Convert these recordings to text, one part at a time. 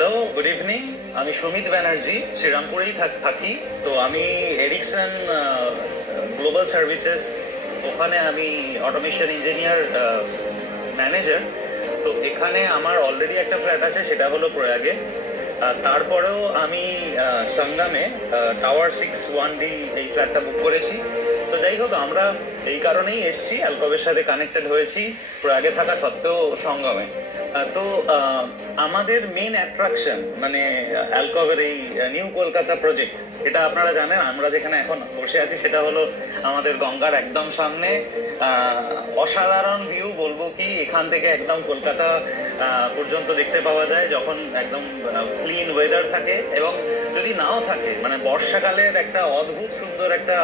Hello, good evening. আমি সুমিত ব্যানার্জি, শ্রীরামপুরেই থাকি। তো আমি এরিকসন গ্লোবাল সার্ভিসেস, ওখানে আমি অটোমেশন ইঞ্জিনিয়ার ম্যানেজার। তো এখানে আমার অলরেডি একটা ফ্ল্যাট আছে, সেটা হলো প্রয়াগে। তারপরেও আমি সঙ্গমে টাওয়ার 6-1D এই ফ্ল্যাটটা বুক করেছি। তো যাই হোক, আমরা এই কারণেই এসছি, অ্যালকবের সাথে কানেক্টেড হয়েছি প্রয়াগে থাকা সত্ত্বেও সঙ্গমে। তো আমাদের মেইন অ্যাট্রাকশন মানে অ্যালকবের এই নিউ কলকাতা প্রজেক্ট, এটা আপনারা জানেন। আমরা যেখানে এখন বসে আছি সেটা হলো আমাদের গঙ্গার একদম সামনে। অসাধারণ ভিউ, বলবো কি, এখান থেকে একদম কলকাতা পর্যন্ত দেখতে পাওয়া যায় যখন একদম ক্লিন ওয়েদার থাকে। এবং যদি নাও থাকে, মানে বর্ষাকালের একটা অদ্ভুত সুন্দর একটা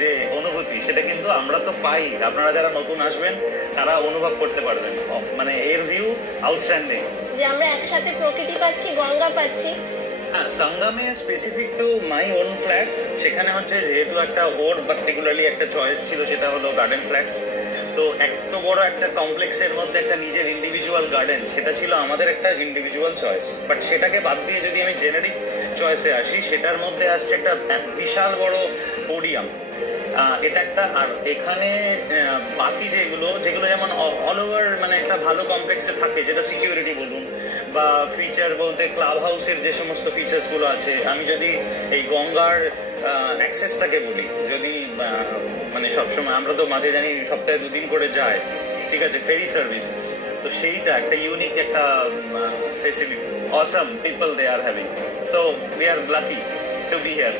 যে অনুভূতি, সেটা কিন্তু আমরা তো পাই, আপনারা যারা নতুন আসবেন তারা অনুভব করতে পারবেন। মানে এর ভিউ আউটস্ট্যান্ডিং, যে আমরা একসাথে প্রকৃতি পাচ্ছি, গঙ্গা পাচ্ছি। হ্যাঁ, সঙ্গমে specific to my own flat, সেখানে হচ্ছে যেহেতু একটা ওর পার্টিকুলারলি একটা চয়েস ছিল, সেটা হলো গার্ডেন ফ্ল্যাটস। তো এত বড় একটা কমপ্লেক্সের মধ্যে একটা নিজের ইন্ডিভিজুয়াল গার্ডেন, সেটা ছিল আমাদের একটা ইন্ডিভিজুয়াল চয়েস। বাট সেটাকে বাদ দিয়ে যদি আমি জেনারিক চয়েসে আসি, সেটার মধ্যে আসছে একটা বিশাল বড় পোডিয়াম। এটা একটা, আর এখানে বাকি যেগুলো যেমন অল ওভার মানে একটা ভালো কমপ্লেক্সে থাকে, যেটা সিকিউরিটি বলুন বা ফিচার বলতে ক্লাব হাউসের যে সমস্ত ফিচার্সগুলো আছে। আমি যদি এই গঙ্গার অ্যাক্সেসটাকে বলি, যদি মানে সবসময় আমরা তো মাঝে জানি সপ্তাহে 2 দিন করে যায়, ঠিক আছে, ফেরি সার্ভিসেস। তো সেইটা একটা ইউনিক একটা facility, awesome people they are having. So we are lucky to be here.